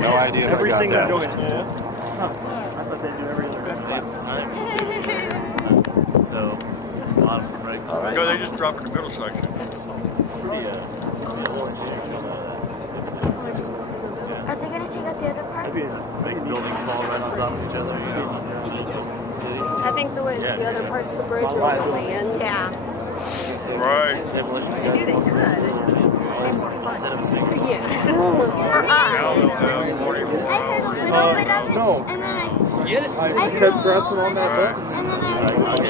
No idea. Every single joint. Yeah. Huh. I thought they'd do every other Half the time. So, a lot of them break. Right. No, they just drop in the middle section. It's pretty, Are they going to take out the other parts? maybe just big buildings fall right on top of each other, you know, city. I think the other parts of the bridge are on land. Yeah. Right. Demolition's I knew they could. It'd just be more fun. Yeah. Now they'll have 40 I heard a little bit of it, no. and then I kept pressing on that button. and then I